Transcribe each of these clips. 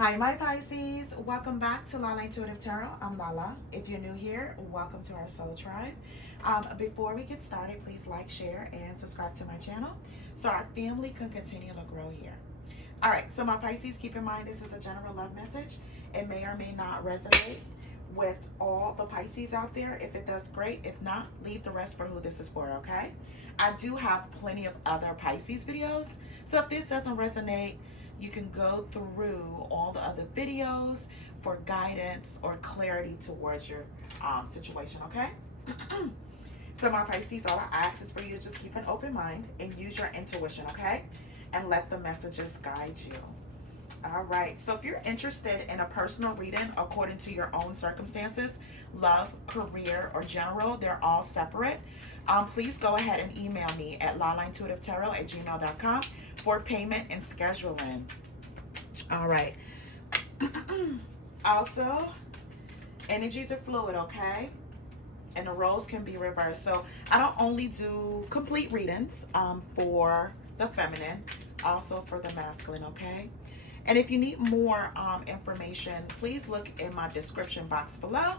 Hi, my Pisces. Welcome back to Lala Intuitive Tarot. I'm Lala. If you're new here, welcome to our soul tribe. Before we get started, please like, share, and subscribe to my channel so our family can continue to grow here. All right, so my Pisces, keep in mind this is a general love message. It may or may not resonate with all the Pisces out there. If it does, great. If not, leave the rest for who this is for, okay? I do have plenty of other Pisces videos, so if this doesn't resonate, you can go through all the other videos for guidance or clarity towards your situation, okay? So my Pisces, all I ask is for you to just keep an open mind and use your intuition, okay? And let the messages guide you. All right, so if you're interested in a personal reading according to your own circumstances, love, career, or general, they're all separate. Please go ahead and email me at lalaintuitivetarot@gmail.com for payment and scheduling. All right. Also, energies are fluid, okay? And the roles can be reversed. So I don't only do complete readings for the feminine, also for the masculine, okay? And if you need more information, please look in my description box below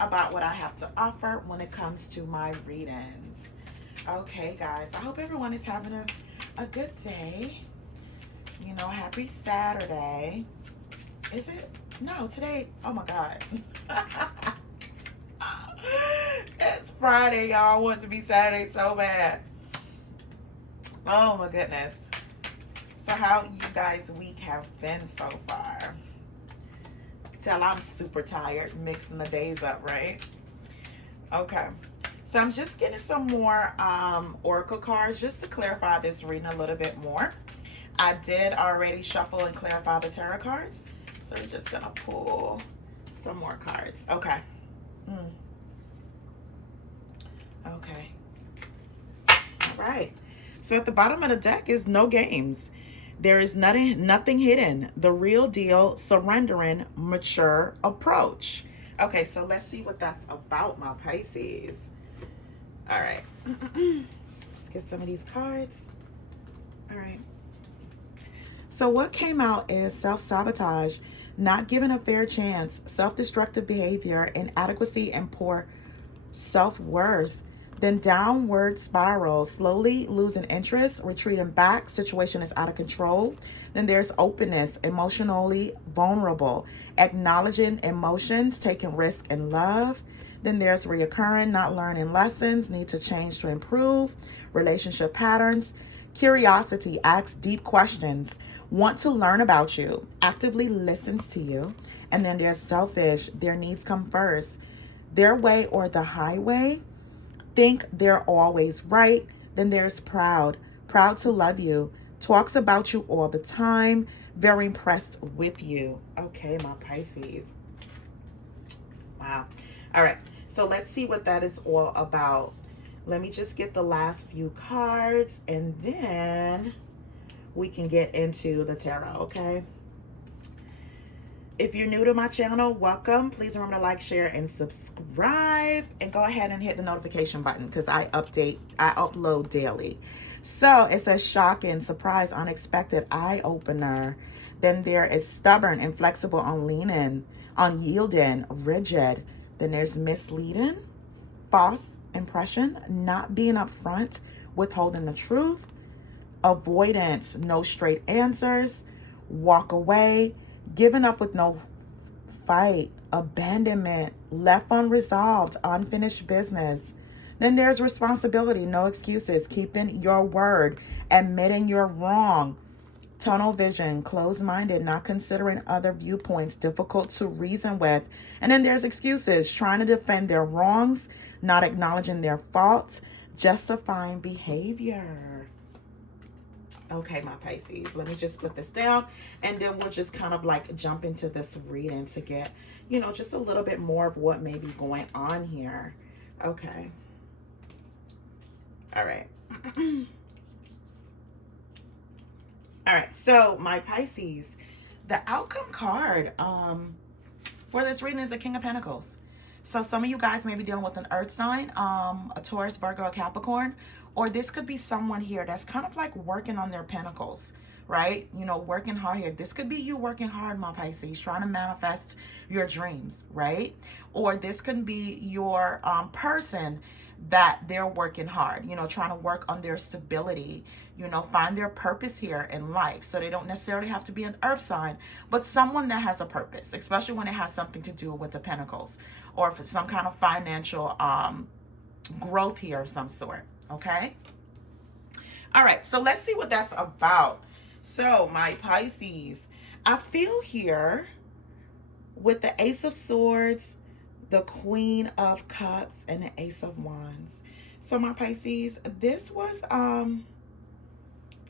about what I have to offer when it comes to my readings. Okay, guys, I hope everyone is having a good day. You know, happy Saturday. Is it? No, today, oh my God. It's Friday, y'all. I want it to be Saturday so bad. Oh my goodness. So how you guys' week have been so far? Tell I'm super tired, mixing the days up, right? Okay. So I'm just getting some more oracle cards just to clarify this reading a little bit more. I did already shuffle and clarify the tarot cards. So we're just going to pull some more cards. Okay. Okay. All right. So at the bottom of the deck is no games. There is nothing hidden. The real deal, surrendering, mature approach. Okay, so let's see what that's about, my Pisces. All right. Let's get some of these cards. All right. So what came out is self-sabotage, not given a fair chance, self-destructive behavior, inadequacy, and poor self-worth. Then downward spiral, slowly losing interest, retreating back, situation is out of control. Then there's openness, emotionally vulnerable, acknowledging emotions, taking risk in love. Then there's reoccurring, not learning lessons, need to change to improve, relationship patterns. Curiosity, asks deep questions, want to learn about you, actively listens to you. And then there's selfish, their needs come first, their way or the highway. Think they're always right. Then there's proud to love you, talks about you all the time, very impressed with you. Okay, my Pisces. Wow. All right, so let's see what that is all about. Let me just get the last few cards and then we can get into the tarot, okay? If you're new to my channel, welcome. Please remember to like, share, and subscribe. And go ahead and hit the notification button because I upload daily. So it says shocking, surprise, unexpected, eye-opener. Then there is stubborn, inflexible, unleaning, unyielding, rigid. Then there's misleading, false impression, not being upfront, withholding the truth, avoidance, no straight answers, walk away, giving up with no fight, abandonment, left unresolved, unfinished business. Then there's responsibility, no excuses, keeping your word, admitting you're wrong, tunnel vision, closed-minded, not considering other viewpoints, difficult to reason with. And then there's excuses, trying to defend their wrongs, not acknowledging their faults, justifying behavior. Okay, my Pisces, let me just put this down and then we'll just kind of like jump into this reading to get, you know, just a little bit more of what may be going on here. Okay. All right. All right, so my Pisces, the outcome card for this reading is the King of Pentacles. So some of you guys may be dealing with an earth sign, a Taurus, Virgo, or Capricorn, or this could be someone here that's kind of like working on their pentacles, right? You know, working hard here. This could be you working hard, my Pisces, trying to manifest your dreams, right? Or this could be your person that they're working hard, you know, trying to work on their stability, you know, find their purpose here in life. So they don't necessarily have to be an earth sign, but someone that has a purpose, especially when it has something to do with the pentacles, or for some kind of financial growth here of some sort. Okay. All right. So let's see what that's about. So my Pisces, I feel here with the Ace of Swords, the Queen of Cups, and the Ace of Wands. So my Pisces, this was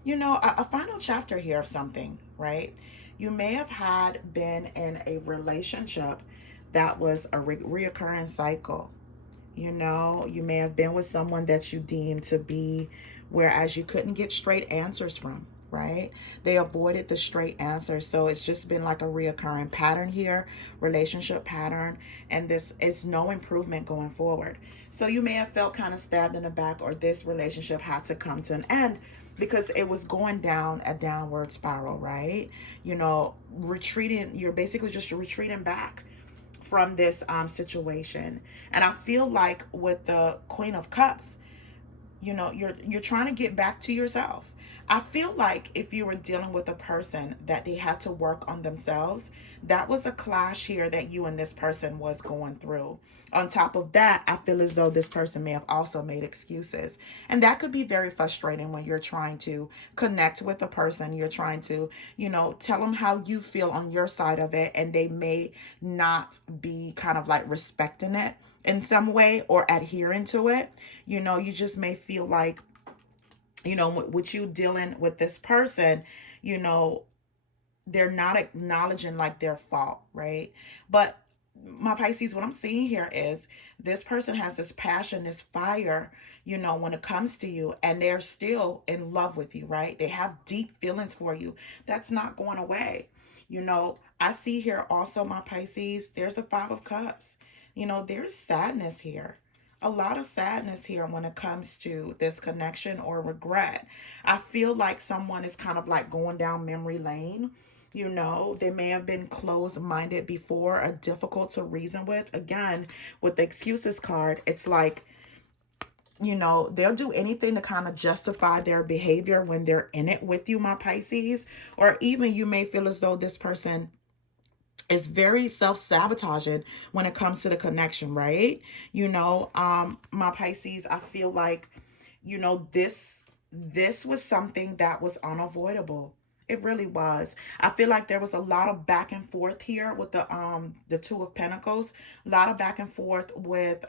you know, a final chapter here of something, right? You may have had been in a relationship that was a reoccurring cycle. You know, you may have been with someone that you deemed to be, whereas you couldn't get straight answers from, right? They avoided the straight answers. So it's just been like a reoccurring pattern here, relationship pattern, and this is no improvement going forward. So you may have felt kind of stabbed in the back, or this relationship had to come to an end because it was going down a downward spiral, right? You know, retreating, you're basically just retreating back from this situation. And I feel like with the Queen of Cups, you know, you're trying to get back to yourself. I feel like if you were dealing with a person that they had to work on themselves, that was a clash here that you and this person was going through. On top of that, I feel as though this person may have also made excuses. And that could be very frustrating when you're trying to connect with a person. You're trying to, you know, tell them how you feel on your side of it, and they may not be kind of like respecting it in some way or adhering to it. You know, you just may feel like, you know, with you dealing with this person, you know, they're not acknowledging like their fault, right? But my Pisces, what I'm seeing here is this person has this passion, this fire, you know, when it comes to you, and they're still in love with you, right? They have deep feelings for you. That's not going away. You know, I see here also, my Pisces, there's the Five of Cups. You know, there's sadness here. A lot of sadness here when it comes to this connection or regret. I feel like someone is kind of like going down memory lane. You know, they may have been closed-minded before or difficult to reason with. Again, with the excuses card, it's like, you know, they'll do anything to kind of justify their behavior when they're in it with you, my Pisces. Or even you may feel as though this person is very self-sabotaging when it comes to the connection, right? You know, my Pisces, I feel like, you know, this was something that was unavoidable. It really was. I feel like there was a lot of back and forth here with the Two of Pentacles, a lot of back and forth with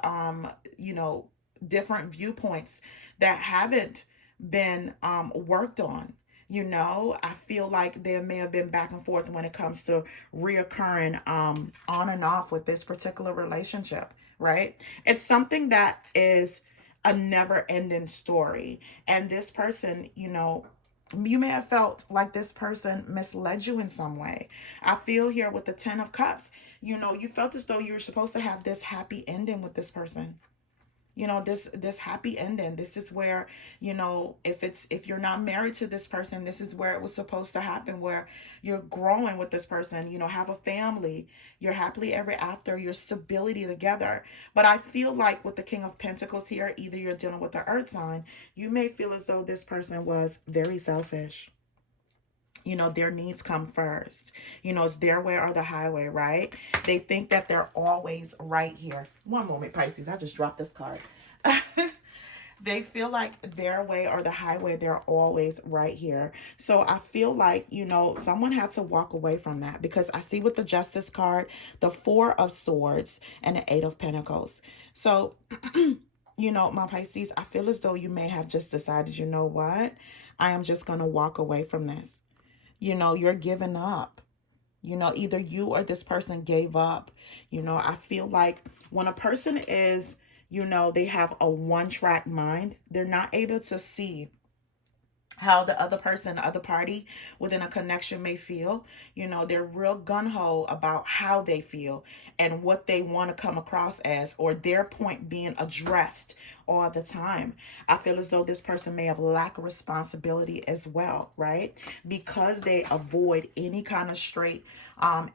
you know, different viewpoints that haven't been worked on. You know, I feel like there may have been back and forth when it comes to reoccurring on and off with this particular relationship, right? It's something that is a never ending story. And this person, you know, you may have felt like this person misled you in some way. I feel here with the Ten of Cups, you know, you felt as though you were supposed to have this happy ending with this person. You know, this happy ending. This is where, you know, if you're not married to this person, this is where it was supposed to happen, where you're growing with this person, you know, have a family, you're happily ever after, your stability together. But I feel like with the King of Pentacles here, either you're dealing with the earth sign, you may feel as though this person was very selfish. You know, their needs come first. You know, it's their way or the highway, right? They think that they're always right here. One moment, Pisces. I just dropped this card. They feel like their way or the highway, they're always right here. So I feel like, you know, someone had to walk away from that, because I see with the Justice card, the Four of Swords and the Eight of Pentacles. So, you know, my Pisces, I feel as though you may have just decided, you know what? I am just going to walk away from this. You know, you're giving up. You know, either you or this person gave up. You know, I feel like when a person is, you know, they have a one-track mind, they're not able to see how the other person, the other party within a connection may feel. You know, they're real gun-ho about how they feel and what they want to come across as, or their point being addressed all the time. I feel as though this person may have lack of responsibility as well, right? Because they avoid any kind of straight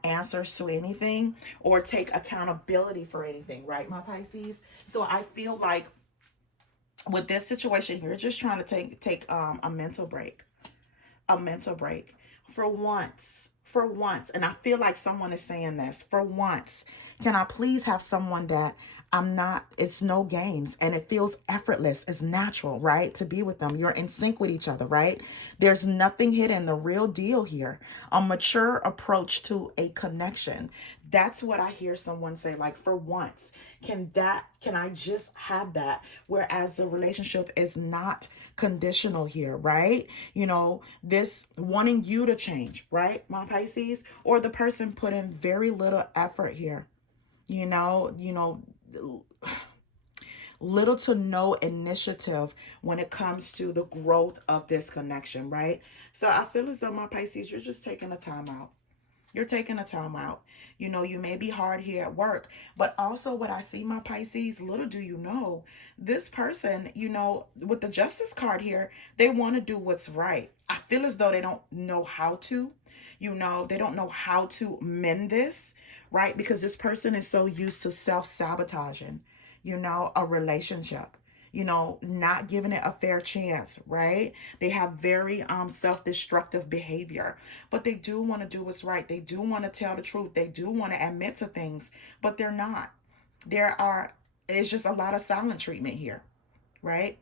answers to anything or take accountability for anything, right, my Pisces? So I feel like with this situation, you're just trying to take a mental break, a mental break for once. For once, and I feel like someone is saying this, for once, can I please have someone that I'm not, it's no games and it feels effortless, it's natural, right? To be with them. You're in sync with each other, right? There's nothing hidden, the real deal here. A mature approach to a connection. That's what I hear someone say, like, for once. Can I just have that? Whereas the relationship is not conditional here, right? You know, this wanting you to change, right, my Pisces? Or the person put in very little effort here. You know, little to no initiative when it comes to the growth of this connection, right? So I feel as though, my Pisces, you're just taking a time out. You're taking a time out. You know, you may be hard here at work, but also what I see, my Pisces, little do you know, this person, you know, with the Justice card here, they want to do what's right. I feel as though they don't know how to, you know, they don't know how to mend this, right? Because this person is so used to self-sabotaging, you know, a relationship, you know, not giving it a fair chance, right? They have very self-destructive behavior, but they do want to do what's right. They do want to tell the truth. They do want to admit to things, but they're not. There are, it's just a lot of silent treatment here, right?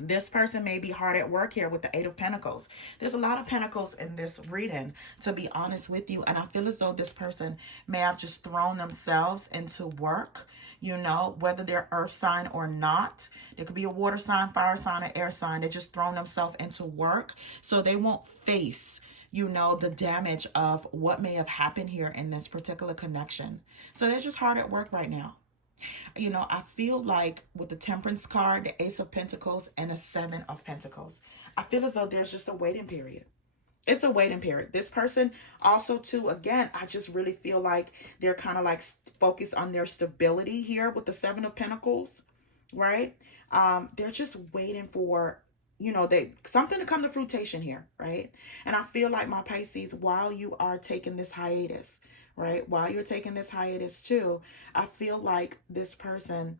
This person may be hard at work here with the Eight of Pentacles. There's a lot of pentacles in this reading, to be honest with you. And I feel as though this person may have just thrown themselves into work, you know, whether they're earth sign or not. There could be a water sign, fire sign, or air sign. They're just thrown themselves into work so they won't face, you know, the damage of what may have happened here in this particular connection. So they're just hard at work right now. You know, I feel like with the Temperance card, the Ace of Pentacles, and the Seven of Pentacles, I feel as though there's just a waiting period. It's a waiting period. This person also, too, again, I just really feel like they're kind of like focused on their stability here with the Seven of Pentacles, right? They're just waiting for, you know, they something to come to fruition here, right? And I feel like, my Pisces, while you are taking this hiatus, right, while you're taking this hiatus too, I feel like this person,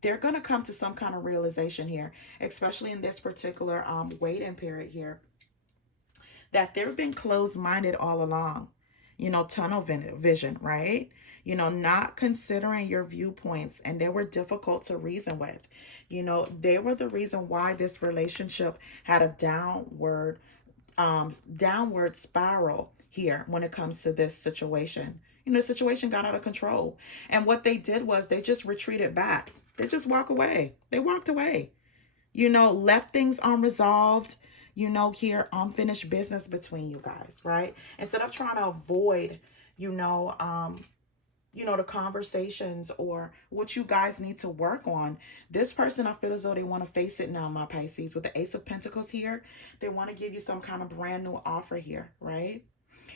they're going to come to some kind of realization here, especially in this particular waiting period here, that they've been closed-minded all along. You know, tunnel vision, right? You know, not considering your viewpoints, and they were difficult to reason with. You know, they were the reason why this relationship had a downward spiral here when it comes to this situation. You know, the situation got out of control. And what they did was they just retreated back. They just walk away. They walked away. You know, left things unresolved, you know, here, unfinished business between you guys, right? Instead of trying to avoid, you know, the conversations or what you guys need to work on. This person, I feel as though they want to face it now, my Pisces. With the Ace of Pentacles here, they want to give you some kind of brand new offer here, right?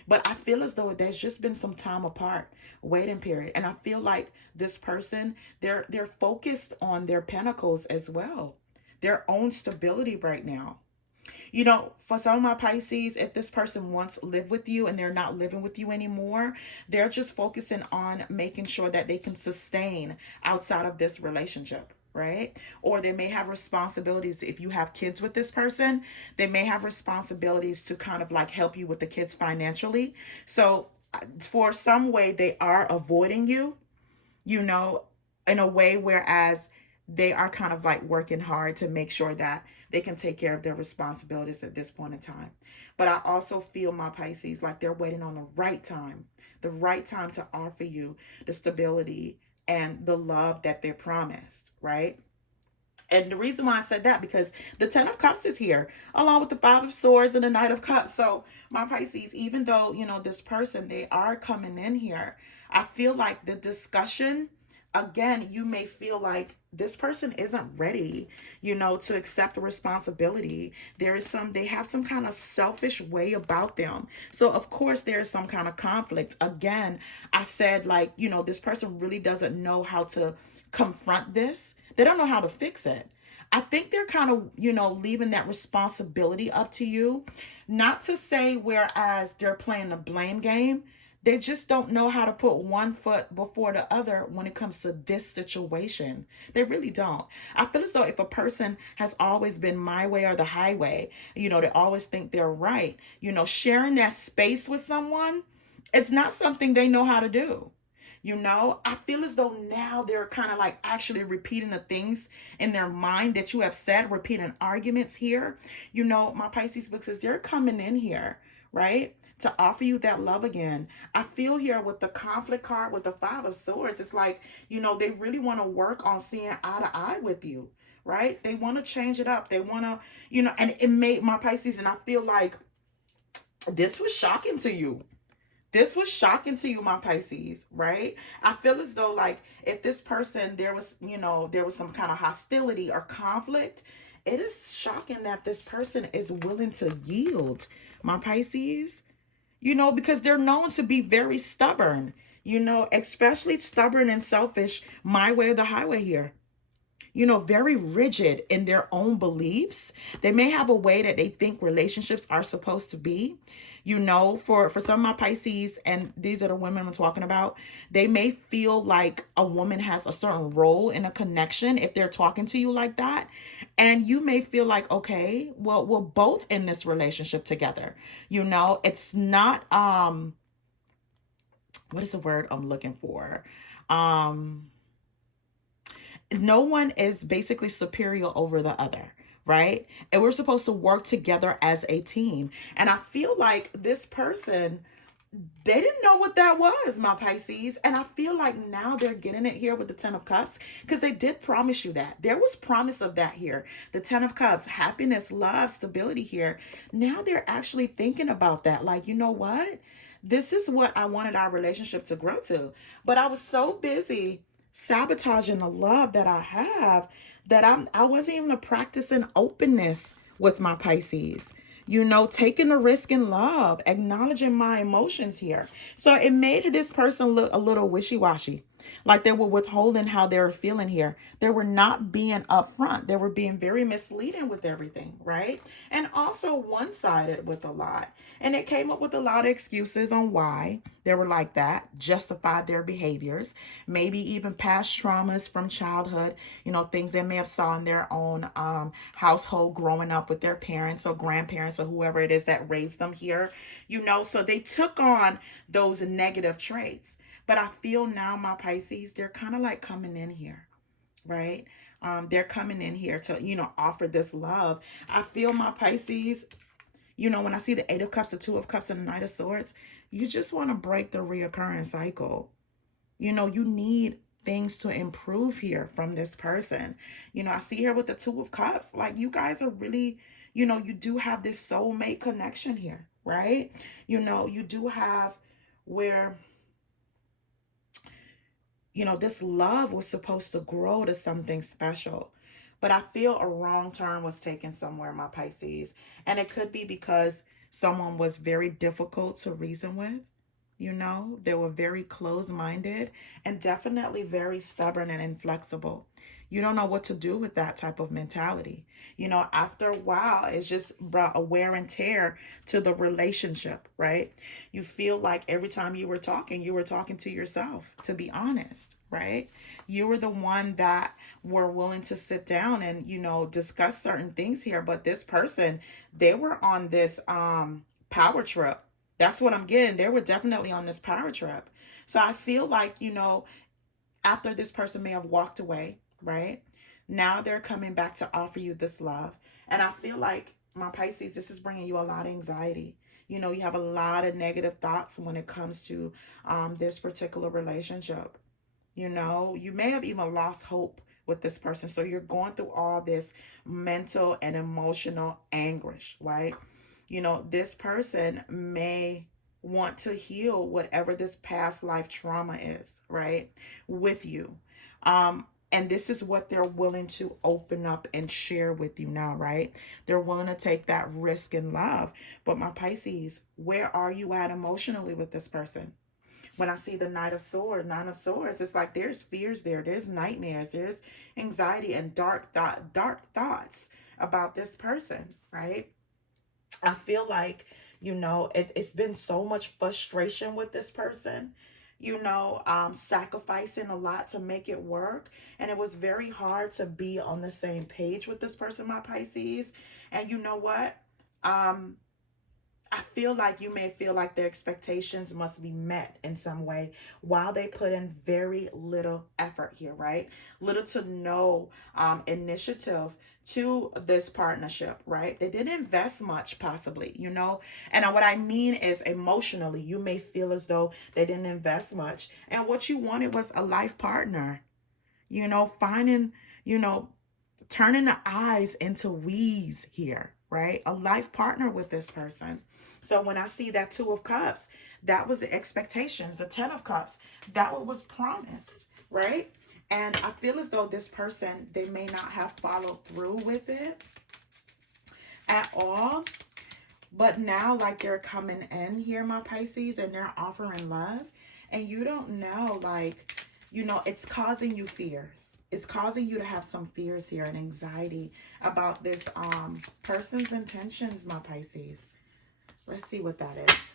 But I feel as though there's just been some time apart, waiting period. And I feel like this person, they're focused on their pentacles as well, their own stability right now. You know, for some of my Pisces, if this person once lived with you and they're not living with you anymore, they're just focusing on making sure that they can sustain outside of this relationship, right? Or they may have responsibilities. If you have kids with this person, they may have responsibilities to kind of like help you with the kids financially. So for some way, they are avoiding you, you know, in a way, whereas they are kind of like working hard to make sure that they can take care of their responsibilities at this point in time. But I also feel, my Pisces, like they're waiting on the right time to offer you the stability and the love that they promised, right? And the reason why I said that, because the Ten of Cups is here, along with the Five of Swords and the Knight of Cups. So, my Pisces, even though, you know, this person, they are coming in here, I feel like the discussion again, you may feel like this person isn't ready, to accept the responsibility. They have some kind of selfish way about them. So of course there is some kind of conflict. Again, I said, like, this person really doesn't know how to confront this. They don't know how to fix it. I think they're kind of, leaving that responsibility up to you. Not to say whereas they're playing the blame game, they just don't know how to put one foot before the other when it comes to this situation. They really don't. I feel as though if a person has always been my way or the highway, they always think they're right, sharing that space with someone, it's not something they know how to do. I feel as though now they're kind of like actually repeating the things in their mind that you have said, repeating arguments here. My Pisces book says they're coming in here, right? To offer you that love again. I feel here with the conflict card with the Five of Swords, it's like, they really want to work on seeing eye to eye with you, right? They want to change it up. They want to, and it made my Pisces, and I feel like this was shocking to you. This was shocking to you, my Pisces, right? I feel as though, like, if this person, there was some kind of hostility or conflict, it is shocking that this person is willing to yield, my Pisces, because they're known to be very stubborn, especially stubborn and selfish, my way or the highway here. Very rigid in their own beliefs. They may have a way that they think relationships are supposed to be. For some of my Pisces, and these are the women I'm talking about, they may feel like a woman has a certain role in a connection if they're talking to you like that. And you may feel like, okay, well, we're both in this relationship together. It's not, what is the word I'm looking for? No one is basically superior over the other, right? And we're supposed to work together as a team. And I feel like this person, they didn't know what that was, my Pisces. And I feel like now they're getting it here with the Ten of Cups, because they did promise you that. There was promise of that here. The Ten of Cups, happiness, love, stability here. Now they're actually thinking about that. Like, you know what? This is what I wanted our relationship to grow to. But I was so busy sabotaging the love that I have that I wasn't even practicing openness with my Pisces. Taking the risk in love, acknowledging my emotions here. So it made this person look a little wishy-washy, like they were withholding how they were feeling here. They were not being upfront. They were being very misleading with everything, right? And also one-sided with a lot. And it came up with a lot of excuses on why they were like that, justified their behaviors, maybe even past traumas from childhood, things they may have saw in their own household growing up with their parents or grandparents or whoever it is that raised them here, so they took on those negative traits. But I feel now, my Pisces, they're kind of like coming in here, right? They're coming in here to, offer this love. I feel, my Pisces, when I see the Eight of Cups, the Two of Cups, and the Knight of Swords, you just want to break the reoccurring cycle. You need things to improve here from this person. I see here with the Two of Cups, like, you guys are really, you do have this soulmate connection here, right? You do have where, this love was supposed to grow to something special. But I feel a wrong turn was taken somewhere, my Pisces. And it could be because someone was very difficult to reason with. They were very closed-minded and definitely very stubborn and inflexible. You don't know what to do with that type of mentality. After a while, it's just brought a wear and tear to the relationship, right? You feel like every time you were talking to yourself, to be honest, right? You were the one that were willing to sit down and, discuss certain things here. But this person, they were on this power trip. That's what I'm getting. They were definitely on this power trip. So I feel like, after this person may have walked away, right? Now they're coming back to offer you this love. And I feel like, my Pisces, this is bringing you a lot of anxiety. You have a lot of negative thoughts when it comes to this particular relationship. You may have even lost hope with this person. So you're going through all this mental and emotional anguish, right? This person may want to heal whatever this past life trauma is, right? With you. And this is what they're willing to open up and share with you now, right? They're willing to take that risk in love. But my Pisces, where are you at emotionally with this person? When I see the Nine of Swords, it's like there's fears there, there's nightmares, there's anxiety and dark thoughts about this person, right? I feel like, it's been so much frustration with this person, sacrificing a lot to make it work. And it was very hard to be on the same page with this person, my Pisces. And you know what? Um, I feel like you may feel like their expectations must be met in some way while they put in very little effort here, right? Little to no initiative to this partnership, right? They didn't invest much, possibly, And what I mean is emotionally, you may feel as though they didn't invest much. And what you wanted was a life partner, finding, you know, turning the eyes into we's here, right? A life partner with this person. So when I see that Two of Cups, that was the expectations. The Ten of Cups, that what was promised, right? And I feel as though this person, they may not have followed through with it at all. But now, like, they're coming in here, my Pisces, and they're offering love. And you don't know, like, it's causing you fears. It's causing you to have some fears here and anxiety about this person's intentions, my Pisces. Let's see what that is.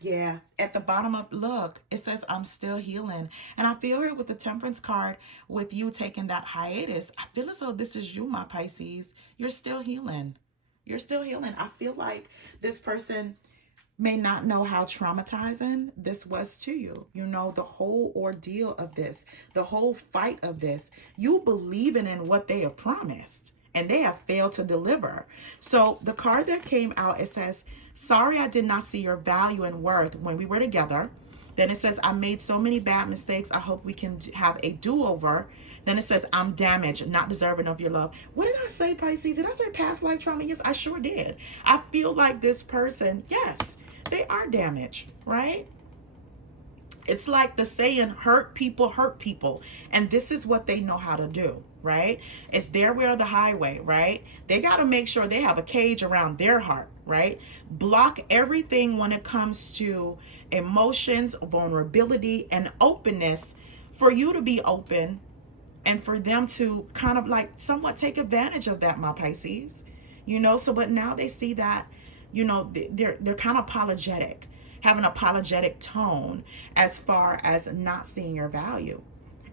Yeah, at the bottom of, look, it says, I'm still healing. And I feel here with the Temperance card, with you taking that hiatus, I feel as though this is you, my Pisces. You're still healing. You're still healing. I feel like this person may not know how traumatizing this was to you. The whole ordeal of this, the whole fight of this, you believing in what they have promised and they have failed to deliver. So the card that came out, it says, sorry, I did not see your value and worth when we were together. Then it says, I made so many bad mistakes. I hope we can have a do-over. Then it says, I'm damaged, not deserving of your love. What did I say, Pisces? Did I say past life trauma? Yes, I sure did. I feel like this person, yes, they are damaged, right? It's like the saying, hurt people hurt people. And this is what they know how to do, right? It's their way or the highway, right? They got to make sure they have a cage around their heart, right? Block everything when it comes to emotions, vulnerability, and openness for you to be open and for them to kind of like somewhat take advantage of that, my Pisces. So but now they see that, they're kind of apologetic, have an apologetic tone as far as not seeing your value.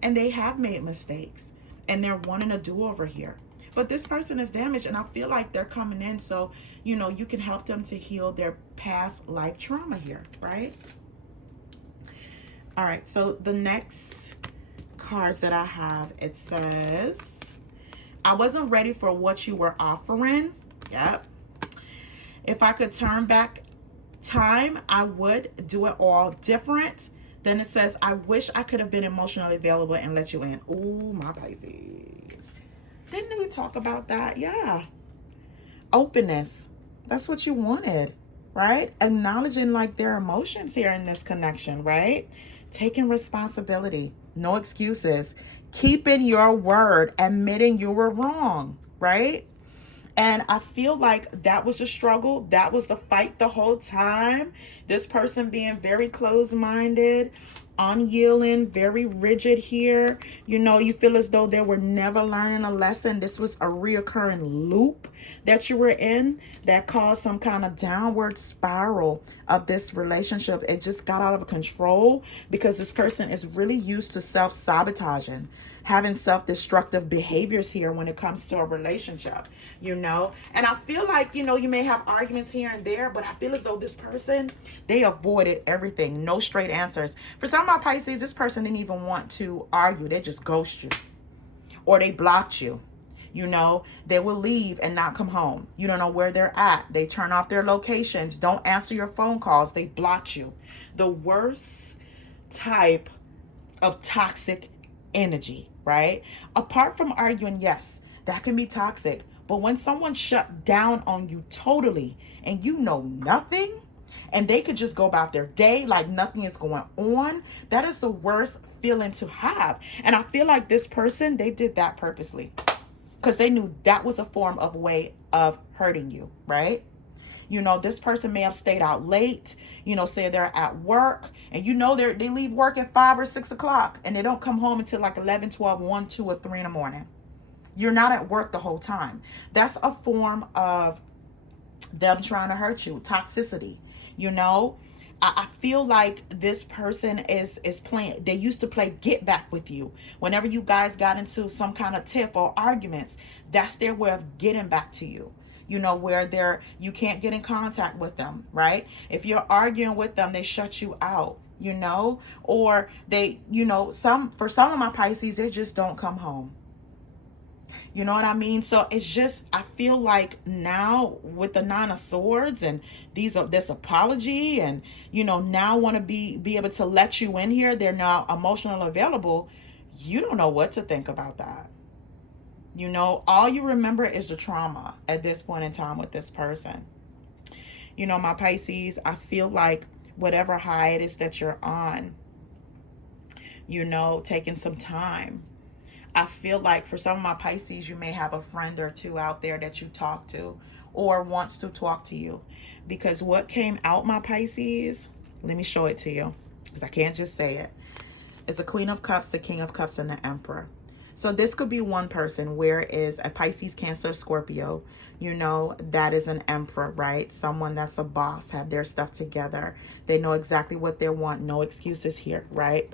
And they have made mistakes and they're wanting a do-over here. But this person is damaged and I feel like they're coming in so, you can help them to heal their past life trauma here, right? All right, so the next cards that I have, it says, I wasn't ready for what you were offering. Yep. If I could turn back time, I would do it all different. Then it says, I wish I could have been emotionally available and let you in. Ooh, my Pisces. Didn't we talk about that? Yeah. Openness. That's what you wanted, right? Acknowledging like their emotions here in this connection, right? Taking responsibility. No excuses. Keeping your word. Admitting you were wrong, right? And I feel like that was a struggle. That was the fight the whole time. This person being very closed-minded, unyielding, very rigid here. You feel as though they were never learning a lesson. This was a reoccurring loop that you were in that caused some kind of downward spiral of this relationship. It just got out of control because this person is really used to self-sabotaging, having self-destructive behaviors here when it comes to a relationship, And I feel like, you may have arguments here and there, but I feel as though this person, they avoided everything. No straight answers. For some of my Pisces, this person didn't even want to argue. They just ghost you or they blocked you. They will leave and not come home. You don't know where they're at. They turn off their locations. Don't answer your phone calls. They block you. The worst type of toxic energy, right? Apart from arguing, yes, that can be toxic. But when someone shut down on you totally and you know nothing, And they could just go about their day like nothing is going on. That is the worst feeling to have. And I feel like this person, they did that purposely because they knew that was a form of way of hurting you, right? You know, this person may have stayed out late, you know, say they're at work, and you know they leave work at 5 or 6 o'clock and they don't come home until like 11, 12, 1, 2, or 3 in the morning. You're not at work the whole time. That's a form of them trying to hurt you, toxicity. You know, I feel like this person is playing. They used to play get back with you. Whenever you guys got into some kind of tiff or arguments, that's their way of getting back to you. You know, where you can't get in contact with them, right? If you're arguing with them, they shut you out, you know, or they, you know, for some of my Pisces, they just don't come home. You know what I mean? So it's just, I feel like now with the Nine of Swords and this apology, and you know, now want to be able to let you in here. They're now emotionally available. You don't know what to think about that. You know, all you remember is the trauma at this point in time with this person. You know, my Pisces, I feel like whatever hiatus that you're on, you know, taking some time. I feel like for some of my Pisces, you may have a friend or two out there that you talk to or wants to talk to you. Because what came out, my Pisces, let me show it to you because I can't just say it. It's the Queen of Cups, the King of Cups, and the Emperor. So this could be one person, whereas a Pisces, Cancer, Scorpio, you know, that is an emperor, right? Someone that's a boss, have their stuff together. They know exactly what they want. No excuses here, right?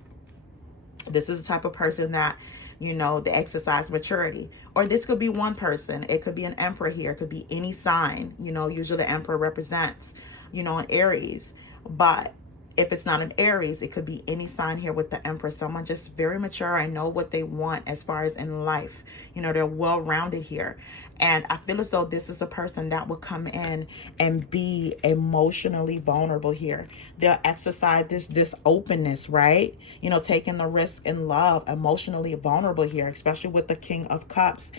This is the type of person that, you know, they exercise maturity. Or this could be one person. It could be an emperor here. It could be any sign. You know, usually the emperor represents, you know, an Aries. But if it's not an Aries, it could be any sign here with the Emperor. Someone just very mature and know what they want as far as in life. You know, they're well-rounded here. And I feel as though this is a person that will come in and be emotionally vulnerable here. They'll exercise this openness, right? You know, taking the risk in love, emotionally vulnerable here, especially with the King of Cups,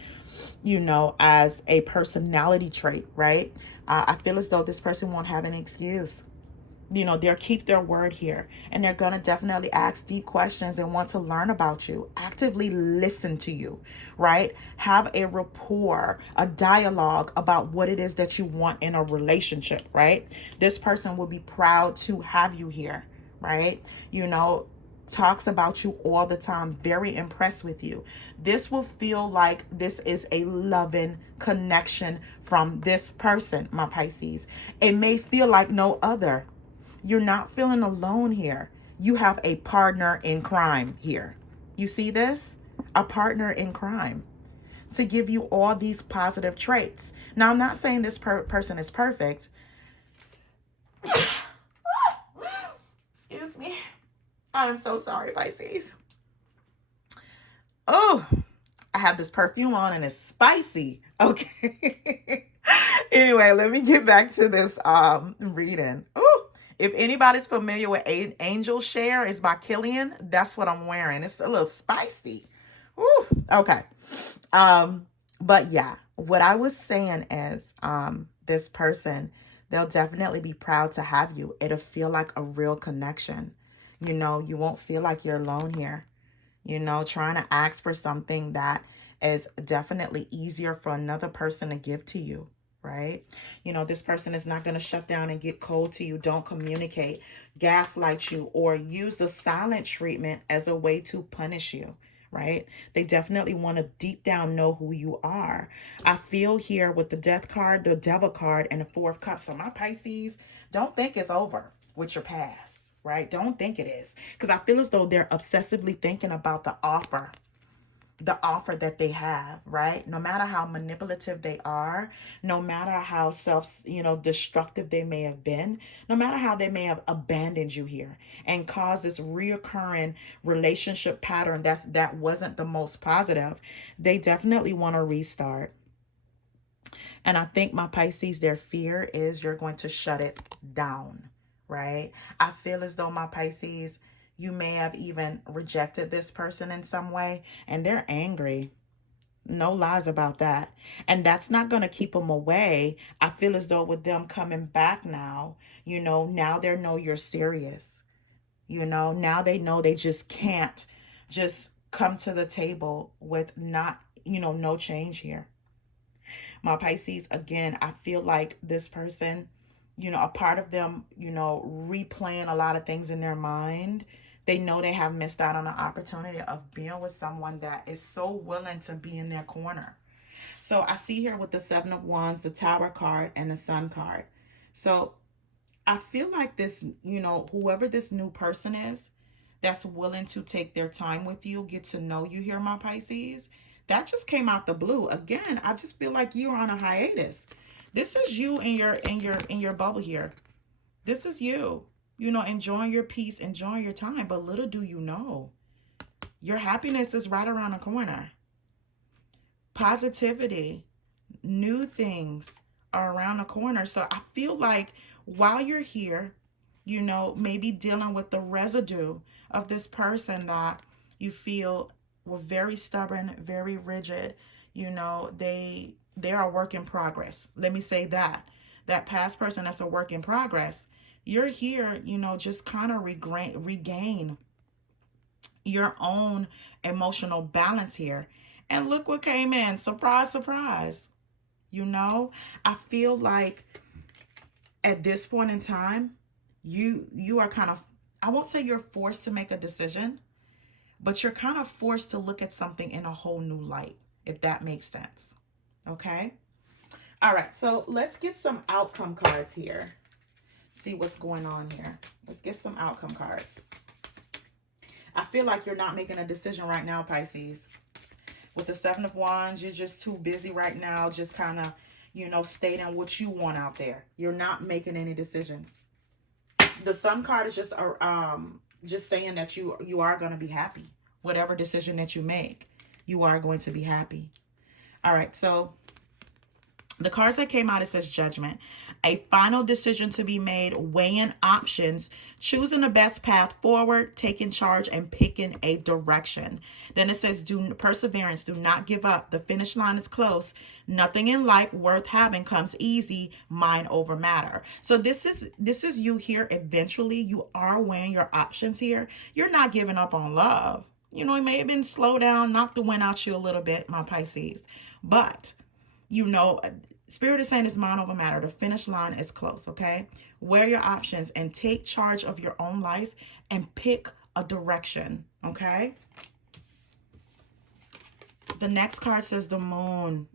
you know, as a personality trait, right? I feel as though this person won't have an excuse. You know, they'll keep their word here, and they're going to definitely ask deep questions and want to learn about you, actively listen to you, right? Have a rapport, a dialogue about what it is that you want in a relationship, right? This person will be proud to have you here, right? You know, talks about you all the time, very impressed with you. This will feel like this is a loving connection from this person, my Pisces. It may feel like no other. You're not feeling alone here. You have a partner in crime here. You see this? A partner in crime to give you all these positive traits. Now, I'm not saying this person is perfect. Excuse me. I am so sorry, Pisces. Oh, I have this perfume on and it's spicy. Okay. Anyway, let me get back to this reading. Oh, if anybody's familiar with Angel Share, it's by Killian. That's what I'm wearing. It's a little spicy. Ooh, okay. But yeah, what I was saying is this person, they'll definitely be proud to have you. It'll feel like a real connection. You know, you won't feel like you're alone here. You know, trying to ask for something that is definitely easier for another person to give to you, right? You know, this person is not going to shut down and get cold to you, don't communicate, gaslight you, or use the silent treatment as a way to punish you, right? They definitely want to deep down know who you are. I feel here with the Death card, the Devil card, and the Four of Cups. So my Pisces, don't think it's over with your past. Right? Don't think it is. Because I feel as though they're obsessively thinking about the offer that they have, right? No matter how manipulative they are, no matter how destructive they may have been, no matter how they may have abandoned you here and caused this reoccurring relationship pattern that wasn't the most positive, they definitely want to restart. And I think my Pisces, their fear is you're going to shut it down. Right? I feel as though my Pisces, you may have even rejected this person in some way and they're angry. No lies about that. And that's not going to keep them away. I feel as though with them coming back now, now they know you're serious. Now they know they just can't just come to the table with not, no change here. My Pisces, again, I feel like this person, a part of them, replaying a lot of things in their mind. They know they have missed out on the opportunity of being with someone that is so willing to be in their corner. So I see here with the Seven of Wands, the Tower card, and the Sun card. So I feel like this, whoever this new person is that's willing to take their time with you, get to know you here, my Pisces, that just came out the blue. Again, I just feel like you're on a hiatus. This is you in your bubble here. This is you, enjoying your peace, enjoying your time. But little do you know, your happiness is right around the corner. Positivity, new things are around the corner. So I feel like while you're here, maybe dealing with the residue of this person that you feel were very stubborn, very rigid, they are a work in progress. Let me say that. That past person that's a work in progress, you're here, just kind of regain your own emotional balance here. And look what came in. Surprise, surprise. I feel like at this point in time, you are kind of, I won't say you're forced to make a decision, but you're kind of forced to look at something in a whole new light, if that makes sense. Okay? All right, so let's get some outcome cards here. See what's going on here. Let's get some outcome cards. I feel like you're not making a decision right now, Pisces. With the Seven of Wands, you're just too busy right now, just kind of, stating what you want out there. You're not making any decisions. The Sun card is just saying that you are going to be happy. Whatever decision that you make, you are going to be happy. All right, so the cards that came out, it says Judgment. A final decision to be made, weighing options, choosing the best path forward, taking charge, and picking a direction. Then it says Perseverance, do not give up. The finish line is close. Nothing in life worth having comes easy, mind over matter. So this is you here. Eventually, you are weighing your options here. You're not giving up on love. It may have been slow down, knocked the wind out you a little bit, my Pisces. But Spirit is saying it's mind over matter. The finish line is close, okay? Weigh your options and take charge of your own life and pick a direction, okay? The next card says the Moon.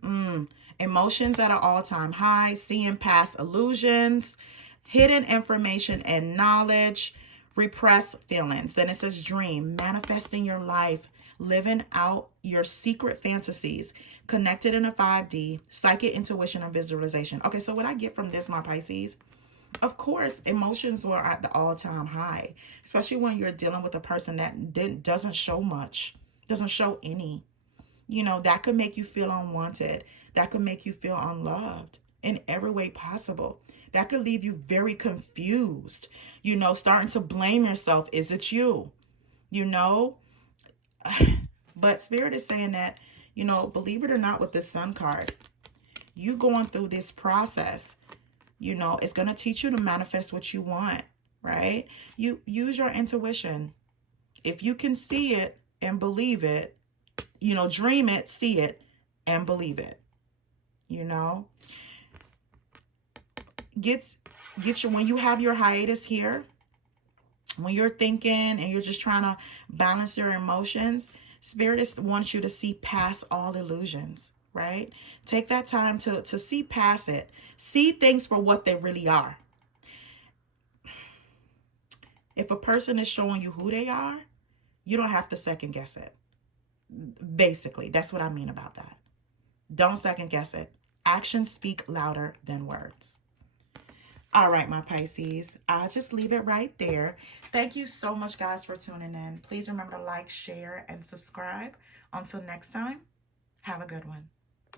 Emotions at an all-time high, seeing past illusions, hidden information and knowledge, repressed feelings. Then it says Dream, manifesting your life, living out your secret fantasies, connected in a 5D, psychic intuition and visualization. Okay, so what I get from this, my Pisces, of course, emotions were at the all-time high, especially when you're dealing with a person that doesn't show much, doesn't show any. That could make you feel unwanted. That could make you feel unloved in every way possible. That could leave you very confused, starting to blame yourself. Is it you? But Spirit is saying that, believe it or not, with this Sun card, you going through this process, it's going to teach you to manifest what you want, right? You use your intuition. If you can see it and believe it, dream it, see it, and believe it, Get you, when you have your hiatus here, when you're thinking and you're just trying to balance your emotions, Spirit wants you to see past all illusions, right? Take that time to see past it. See things for what they really are. If a person is showing you who they are, you don't have to second guess it. Basically, that's what I mean about that. Don't second guess it. Actions speak louder than words. All right, my Pisces, I'll just leave it right there. Thank you so much, guys, for tuning in. Please remember to like, share, and subscribe. Until next time, have a good one.